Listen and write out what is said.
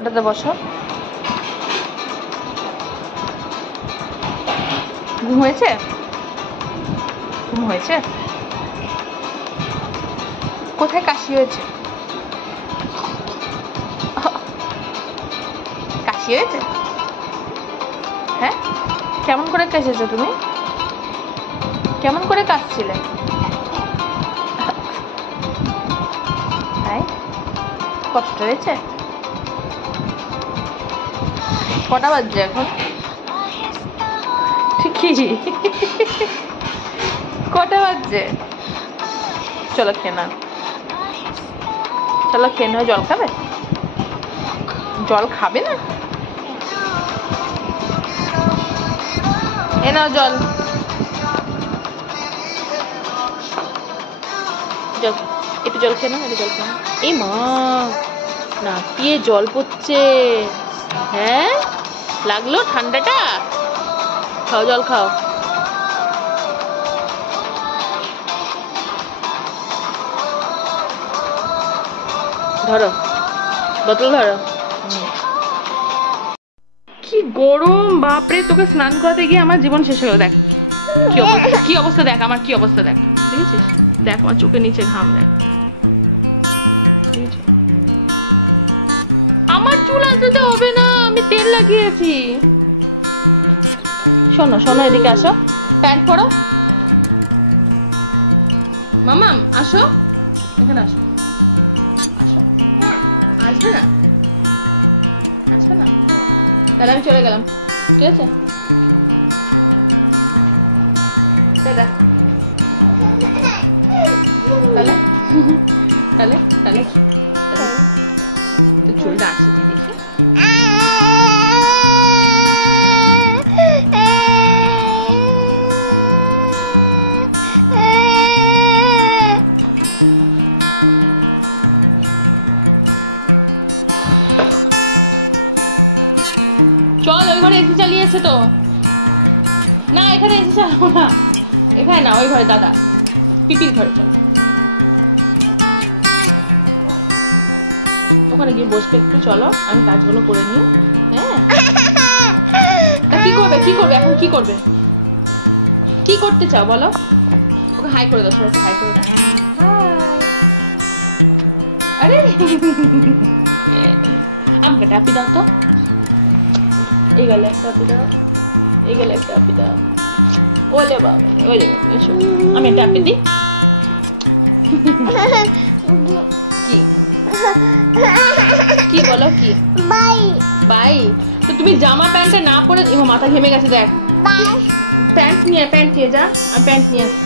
এটাতে বসো। ঘুম হয়েছে? ঘুম হয়েছে? কোথায় কাশি হয়েছে? কাশি হয়েছে? হ্যাঁ, কেমন করে কাশিয়েছো তুমি? কেমন করে কাশছিলে? তাই কষ্ট হয়েছে? কটা বাজছে এখন? ঠিকই। কটা বাজছে? চলো খেয়ে নাও। চলো খেয়ে নাও। জল খাবে? জল খাবে না? এ নাও জল। জল, একটু জল খেয়ে নাও, একটু জল খেয়ে নাও। এই মা, নাকিয়ে জল পড়ছে। হ্যাঁ, লাগলো ঠান্ডাটা? খাও, জল খাও। ধরো, বোতল ধরো। কি গরম বাপরে! তোকে স্নান করাতে গিয়ে আমার জীবন শেষ হলো। দেখ কি অবস্থা, দেখ আমার কি অবস্থা, দেখ দেখেছিস? দেখ আমার চোখের নিচে ঘাম, দেখ। আমার চুল আঁচড়াতে হবে না, আমি তেল লাগিয়েছি। শোনো শোনো, এদিকে আসো। প্যান্ট পরো। মামাম আসো, এখানে আসো। আসবে না? আসবে না? তাহলে আমি চলে গেলাম, ঠিক আছে? তাহলে তাহলে তাহলে তাহলে তো চুলটা আসে দেখি। চল, ওই ঘরে এসি চালিয়েছে তো। না, এখানে এসি চালাবো না, এখানে না, ওই ঘরে দাদা পিপির ঘরে। চল, ওখানে গিয়ে বসবে একটু। চলো, আমি কাজগুলো করে নিই। হ্যাঁ, কি করবে, কি করবে এখন? কি করবে, কি করতে চাও বলো? ওকে হাই করে দাও, সবাইকে হাই করে দাও। আরে আমাকে ট্যাপি দাও তো। এই গেলে একটা ট্যাপি দাও, এই গেলে একটা ট্যাপি দাও। ওলে বাবা, ওলে বাবা, এসো আমি ট্যাপি দিই। কি কি বলো? কি বাই বাই? তো তুমি জামা প্যান্টটা না পরে, মাথা ঘেমে গেছে, দেখ। প্যান্ট নিয়ে যা, আমি প্যান্ট নিয়ে আসি।